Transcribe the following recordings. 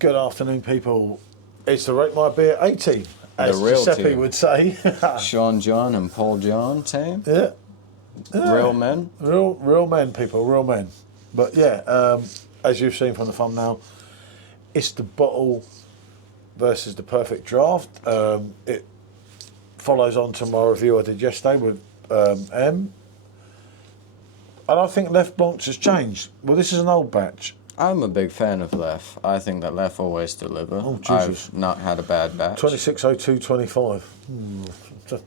Good afternoon, people. It's the Rate My Beer 18, as Giuseppe would say. Sean John and Paul John team. Yeah. Real men. Real men, people, real men. But yeah, as you've seen from the thumbnail, it's the bottle versus the perfect draft. It follows on to my review I did yesterday with M. And I think Leffe Blanche has changed. Well, this is an old batch. I'm a big fan of Leffe. I think that Leffe always deliver. Oh, Jesus. I've not had a bad batch. 260225. Yeah,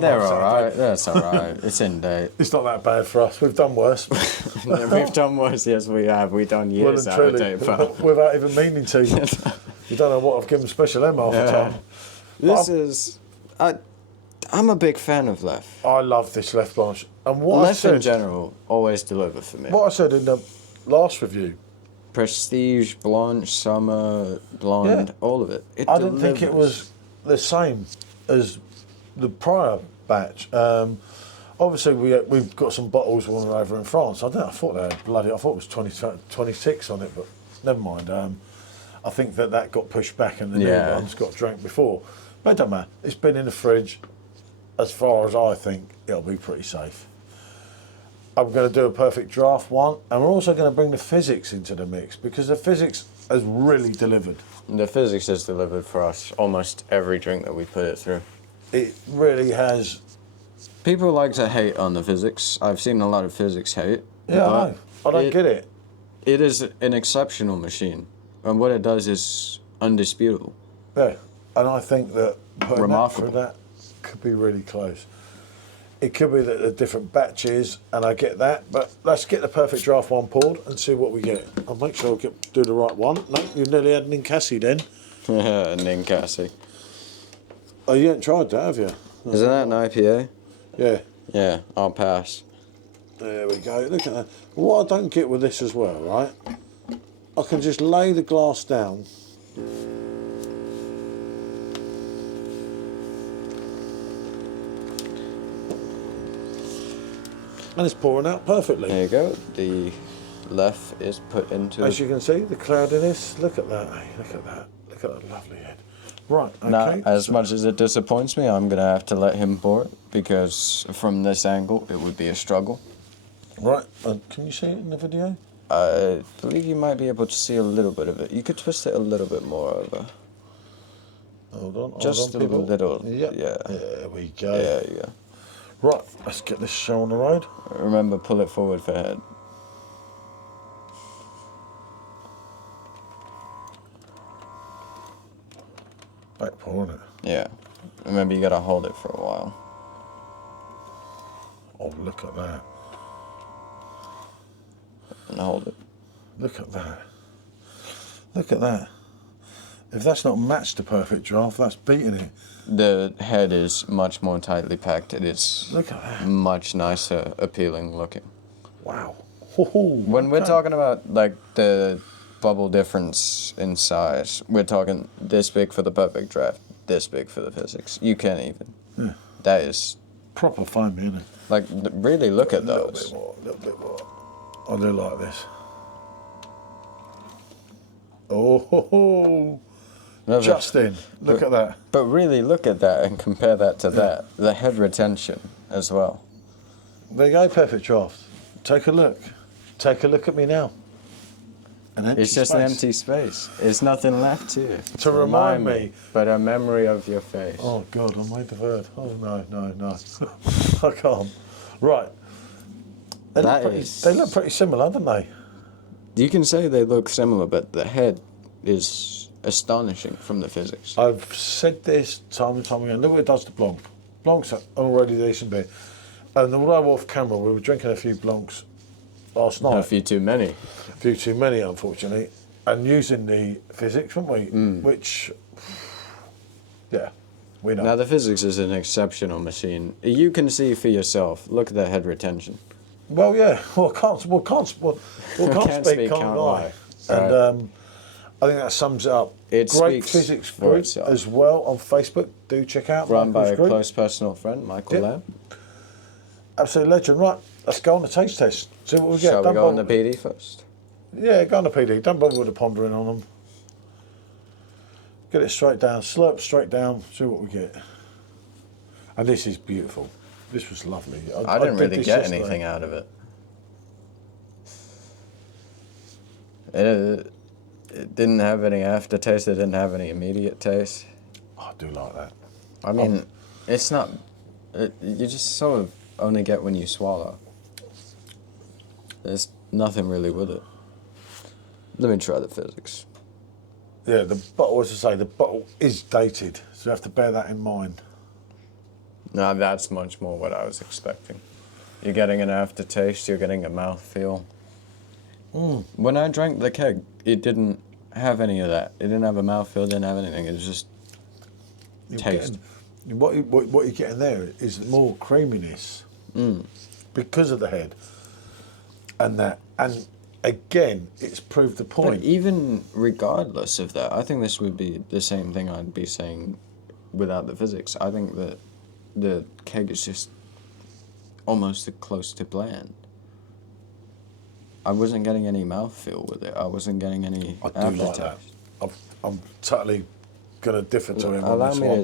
they're alright. That's alright. It's in date. It's not that bad for us. We've done worse. We've done worse, yes we have. We've done years out of date. Without even meaning to. You don't know what I've given Special M half the time. This is... I'm a big fan of Leffe. I love this Leffe Blanche. And what Leffe in general always deliver for me. What I said in the last review, Prestige, Blanche, Summer, Blonde, all of it. I didn't think it was the same as the prior batch. Obviously, we've got some bottles when we were over in France. I thought they had I thought it was 26 on it, but never mind. I think that got pushed back and the new ones got drank before. But it doesn't matter. It's been in the fridge. As far as I think, it'll be pretty safe. I'm going to do a perfect draft one, and we're also going to bring the Fizzics into the mix because the Fizzics has really delivered. The Fizzics has delivered for us almost every drink that we put it through. It really has. People like to hate on the Fizzics. I've seen a lot of Fizzics hate. Yeah, I know. I don't get it. It is an exceptional machine, and what it does is undisputable. Yeah, and I think that remarkable. That could be really close. It could be that they're different batches, and I get that, but let's get the perfect draft one poured and see what we get. I'll make sure I do the right one. No, you nearly had an Ninkasi then. An Ninkasi. Oh, you haven't tried that, have you? Isn't that an IPA? Yeah. Yeah, I'll pass. There we go, look at that. What I don't get with this as well, right? I can just lay the glass down. And it's pouring out perfectly. There you go. The Leffe is put into... As you can see, the cloudiness. Look at that. Hey, look at that. Look at that lovely head. Right, okay. Now, as much as it disappoints me, I'm going to have to let him pour it, because from this angle, it would be a struggle. Right, can you see it in the video? I believe you might be able to see a little bit of it. You could twist it a little bit more over. Hold on, just a little. Yep. Yeah. There we go. Yeah, yeah. Right, let's get this show on the road. Remember, pull it forward for head. Back pouring it. Yeah. Remember, you gotta hold it for a while. Oh, look at that. And hold it. Look at that. Look at that. If that's not matched the perfect draft, that's beating it. The head is much more tightly packed. It is Look at that. much nicer, appealing looking. Wow. When we're talking about like the bubble difference in size, we're talking this big for the perfect draft, this big for the Fizzics. You can't even. Yeah. That is Proper foamy, isn't it? like, really look at those. A little bit more. I do like this. Oh, Justin, look at that. But really look at that and compare that to that. The head retention as well. There you go, perfect draft. Take a look. Take a look at me now. It's just an empty space. There's nothing left here. To remind me. But a memory of your face. Oh, God, I made the word. Oh, no. I can't. Right. They look pretty similar, don't they? You can say they look similar, but the head is astonishing from the Fizzics. I've said this time and time again. Look what it does to Blanc. Blanc's an already decent bit. And although off camera, we were drinking a few Blancs last night. A few too many. A few too many, unfortunately. And using the Fizzics, weren't we? Which, yeah, we know. Now, the Fizzics is an exceptional machine. You can see for yourself. Look at the head retention. Well, yeah. Well, can't speak, can't lie. And I think that sums it up. It Great speaks Fizzics for Group itself. as well on Facebook. Do check out Run by a group. close personal friend, Michael Leffe. Absolute legend. Right, let's go on the taste test. See what we get. Shall we go on the PD first? Yeah, go on the PD. Don't bother with the pondering on them. Get it straight down, slurp straight down, see what we get. And this is beautiful. This was lovely. I didn't did really this get yesterday. anything out of it. It didn't have any aftertaste. It didn't have any immediate taste. I do like that. I mean, it's not. You just sort of only get when you swallow. There's nothing really with it. Let me try the Fizzics. Yeah, the bottle, as I say, the bottle is dated, so you have to bear that in mind. Now that's much more what I was expecting. You're getting an aftertaste. You're getting a mouthfeel. When I drank the keg, it didn't have any of that. It didn't have a mouthfeel, didn't have anything. It was just taste. What you're getting there is more creaminess because of the head. And that, and again, it's proved the point. But even regardless of that, I think this would be the same thing I'd be saying without the Fizzics. I think that the keg is just almost close to bland. I wasn't getting any mouthfeel with it. I wasn't getting any I do aftertaste. like that. I'm totally going to differ to him on Allow this me one.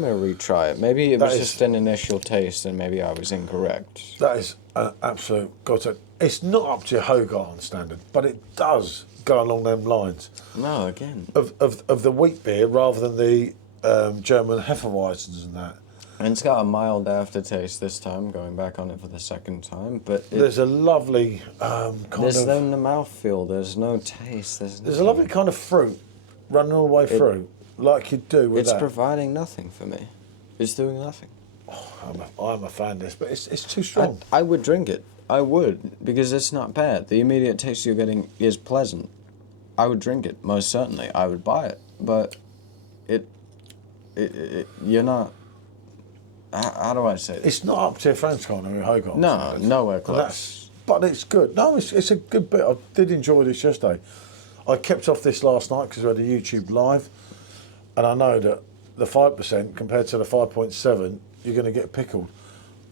to retry it. Maybe it That was is- just an initial taste, and maybe I was incorrect. That is an absolute godsend. It's not up to your Hogarth standard, but it does go along them lines No, again. of the wheat beer rather than the German Hefeweizens and that. And it's got a mild aftertaste this time, going back on it for the second time. But There's a lovely there's no mouthfeel, there's no taste. There's a lovely kind of fruit running all the way through, like you do with It's that. providing nothing for me. It's doing nothing. I'm a fan of this, but it's too strong. I would drink it. I would, because it's not bad. The immediate taste you're getting is pleasant. I would drink it, most certainly. I would buy it. But you're not... How do I say this? It's not up to your French corner with Hogarth. No, nowhere And close. but it's good. No, it's a good bit. I did enjoy this yesterday. I kept off this last night because we had a YouTube live, and I know that the 5% compared to the 5.7, you're going to get pickled.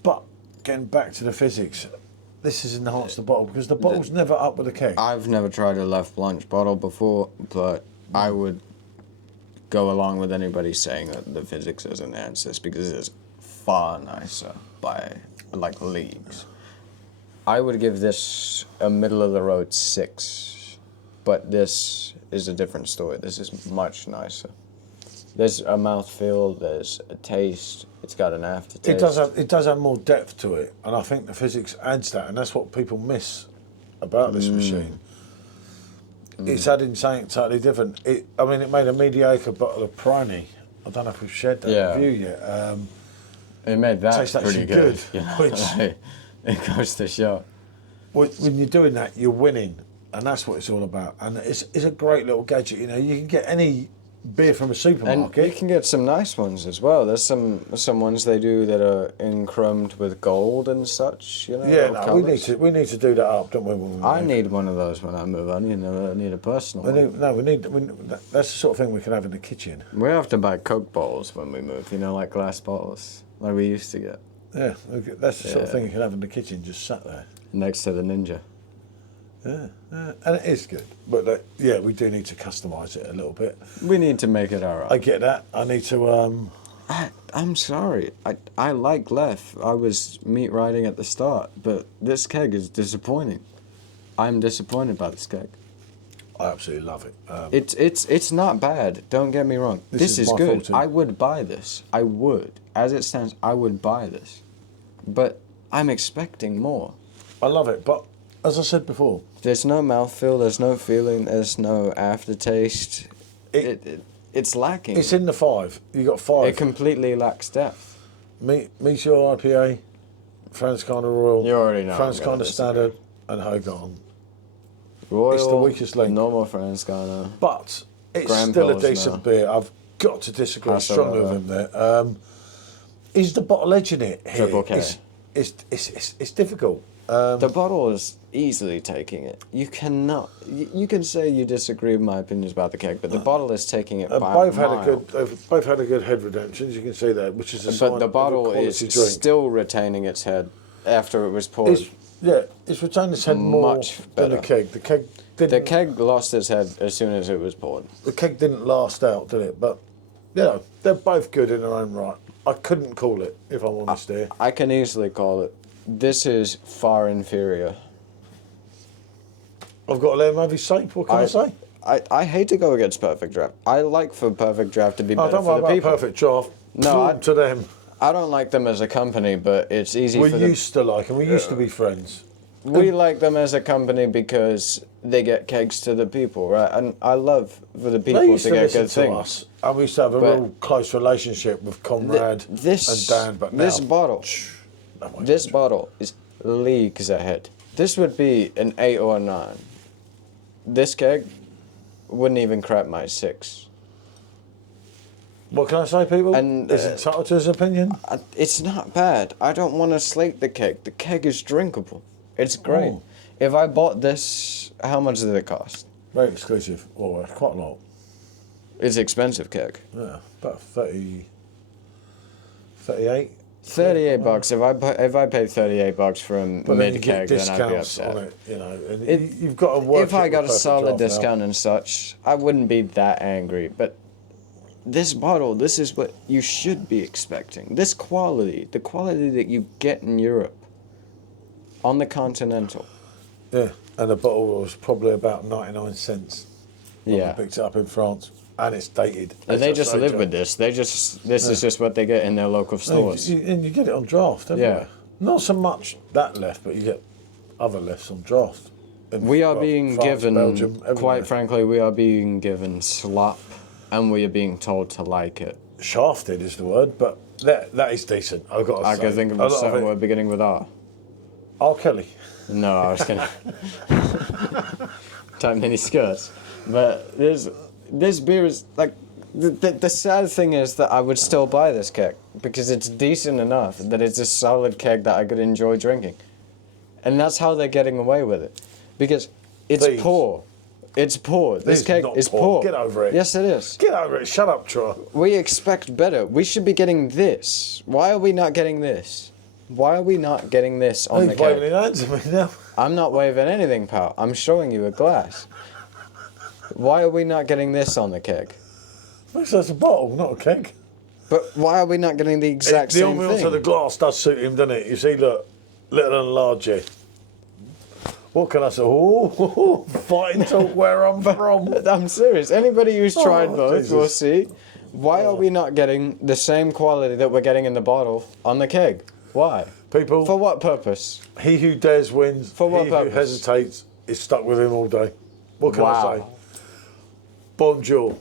But getting back to the Fizzics, this has enhanced the bottle because the bottle's never up with the keg. I've never tried a Leffe Blanche bottle before, but I would go along with anybody saying that the Fizzics has enhanced this because it's far nicer by like leagues. I would give this a middle of the road 6, but this is a different story. This is much nicer. There's a mouthfeel, there's a taste, it's got an aftertaste. It does have more depth to it, and I think the Fizzics adds that, and that's what people miss about this machine. It's adding something totally different. It made a mediocre bottle of Prony. I don't know if we've shared that review yet. It made that tastes pretty actually good. good, You know, which- like, it goes to show. When you're doing that, you're winning, and that's what it's all about. And it's a great little gadget. You know, you can get any beer from a And supermarket. you can get some nice ones as well. There's some ones they do that are enchromed with gold and such. You know. Yeah, little no, we colours. need to do that up, don't we? When we I move? need one of those when I move. I need a personal one. We need. That's the sort of thing we can have in the kitchen. We have to buy Coke bottles when we move. You know, like glass bottles, like we used to get Yeah, that's the sort of Yeah. thing you can have in the kitchen, just sat there. next to the Ninja. Yeah, and it is good. But we do need to customise it a little bit. We need to make it our own. I get that. I need to. I'm sorry. I like Leffe. I was meat riding at the start, but this keg is disappointing. I'm disappointed by this keg. I absolutely love it. It's not bad. Don't get me wrong. This is my good. forte. I would buy this. I would. As it stands, I would buy this. But I'm expecting more. I love it. But as I said before, There's no mouthfeel. There's no feeling. There's no aftertaste. It's lacking. it's in the 5. You got 5. It completely lacks depth. Meteor IPA, Franziskaner Royal, You already know I'm gonna Franziskaner disagree. Standard, and Hogarth. Royal, It's the weakest link. Normal Franziskaner. But it's Grand still a Pilsner. decent beer. I've got to disagree Paso strongly with Rosa. him there. Is the bottle edge in it here? Triple K. It's difficult. The bottle is easily taking it. You cannot. You can say you disagree with my opinions about the keg, but the bottle is taking it by Both a had mile. they've both had a good head redemption, as you can see there, which is a sign But the of a bottle quality is drink. still retaining its head after it was poured. It's retained its head more Much than the better. keg. The keg The keg lost its head as soon as it was poured. didn't last out, did it? But You know, they're both good in their own right. I couldn't call it, if I'm honest here. I can easily call it. This is far inferior. I've got to let him have his say. What can I say? I hate to go against Perfectdraft. I like for Perfectdraft to be better Don't for worry the about people. Perfect Draft. No, Talk to them. I don't like them as a company, but it's easy We for used to like them. We used to be friends. We like them as a company because they get kegs to the people, right? And I love for the people They used to to get listen good to things. us, and we used to have a But real close relationship with Conrad and Dan. But now, this bottle, this bottle is leagues ahead. This would be an 8 or a 9. This keg wouldn't even crack my 6. what can I say, people? And, Is entitled to his opinion. It's not bad. I don't want to slate the keg. The keg is drinkable. It's great. Oh. If I bought this, how much did it cost? Very exclusive. Oh, quite a lot. It's expensive keg. Yeah, about 30, 38. $38. If I paid $38 for a But then you mid get keg, then I'd be discounts upset. on it, you know. And you've got to work. If I it got a with Perfect solid Draft now. discount and such, I wouldn't be that angry. But this bottle, this is what you should be expecting. This quality, the quality that you get in Europe, on the Continental. Yeah, and the bottle was probably about 99 cents. When Yeah. we picked it up in France, and it's dated. And they As I just say, live Joe. with this. This is just what they get in their local stores. And you get it on draft, everywhere. Not so much that left, but you get other lefts on draft. We are being France, given, Belgium, everywhere. quite frankly, we are being given slop, and we are being told to like it. Shafted is the word, but that is decent. I've got to I say. can think of A a lot certain it- word beginning with R. R. Kelly. No, I was gonna type mini skirts, but this beer is like the sad thing is that I would still buy this keg because it's decent enough that it's a solid keg that I could enjoy drinking, and that's how they're getting away with it, because it's These. poor. It's poor. This This is keg not is poor. poor. Get over it. Yes, it is. Get over it. Shut up, Troy. We expect better. We should be getting this. Why are we not getting this? Why are we not getting this on the He's waving keg? his hands at me now. I'm not waving anything, pal. I'm showing you a glass. Why are we not getting this on the keg? Looks like it's a bottle, not a keg. But why are we not getting the exact The same ambiance of the thing? glass does suit him, doesn't it? You see, look, little and large here. What can I say? Oh, fighting talk where I'm from. I'm serious. Anybody who's tried both will Jesus. see. Why are we not getting the same quality that we're getting in the bottle on the keg? Why? People, For what purpose? he who dares wins. For what he purpose? who hesitates is stuck with him all day. What can I Wow. say? Bonjour.